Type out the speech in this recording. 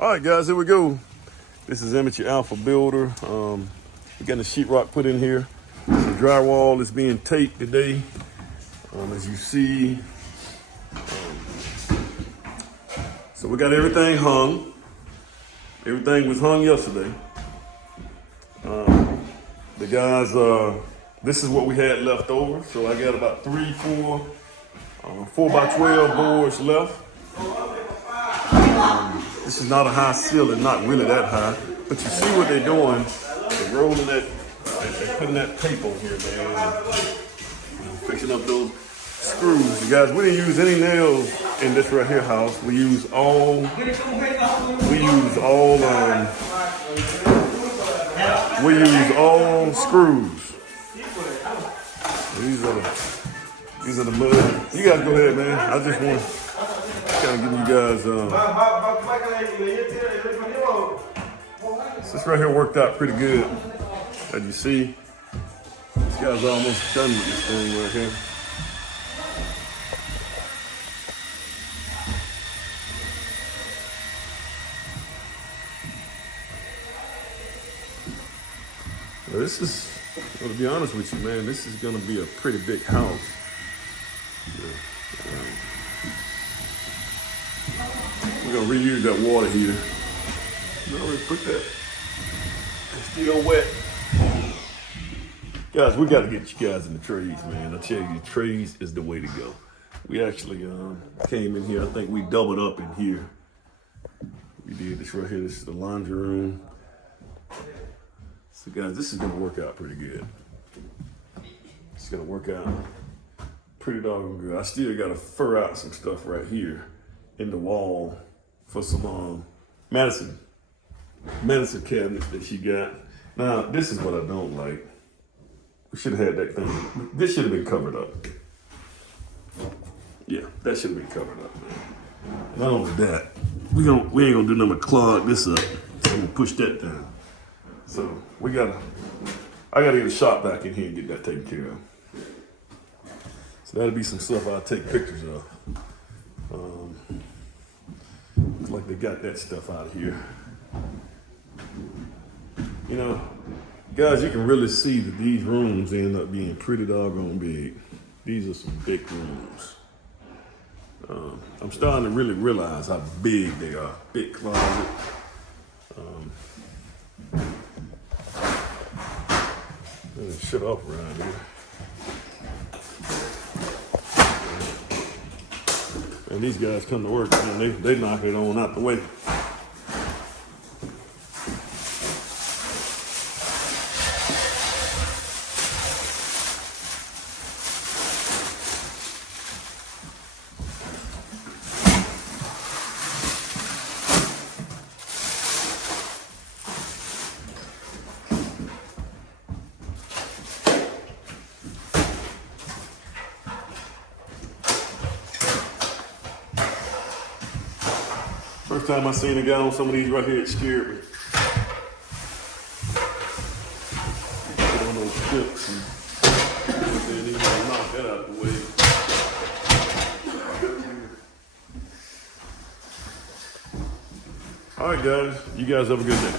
All right, guys, here we go. This is Emmett, your Alpha Builder. We got the sheetrock put in here. The drywall is being taped today. As you see, so we got everything hung. Everything was hung yesterday. The guys, this is what we had left over. So I got about 4 4x12 boards left. This is not a high ceiling, not really that high, but you see what they're doing. They're rolling that, they're putting that tape on here, man. Fixing up those screws. You guys, we didn't use any nails in this right here house. We use all screws. These are the mud. You guys go ahead, man. I just want to kind of give you guys, this right here worked out pretty good. As you see, this guy's almost done with this thing right here. Now this is, well, to be honest with you, man, this is gonna be a pretty big house. We're gonna reuse that water heater. We already put that. It's still wet. Guys, we gotta get you guys in the trades, man. I tell you, the trades is the way to go. We actually came in here, I think we doubled up in here. We did this right here, this is the laundry room. So guys, this is gonna work out pretty good. It's gonna work out pretty doggone good. I still gotta fur out some stuff right here in the wall for some medicine cabinets that she got. Now, this is what I don't like. We should have had that thing. This should have been covered up. Yeah, that should have been covered up, man. Not only that, we ain't gonna do nothing but clog this up. So I'm gonna push that down. So I gotta get a shop back in here and get that taken care of. So that'll be some stuff I'll take pictures of. Looks like they got that stuff out of here. You know, guys, you can really see that these rooms end up being pretty doggone big. These are some big rooms. I'm starting to really realize how big they are. Big closet. Shut up around here. And these guys come to work and they knock it on out the way. First time I seen a guy on some of these right here, it scared me. Get on those chips and then he gonna knock that out the way. All right, guys. You guys have a good day.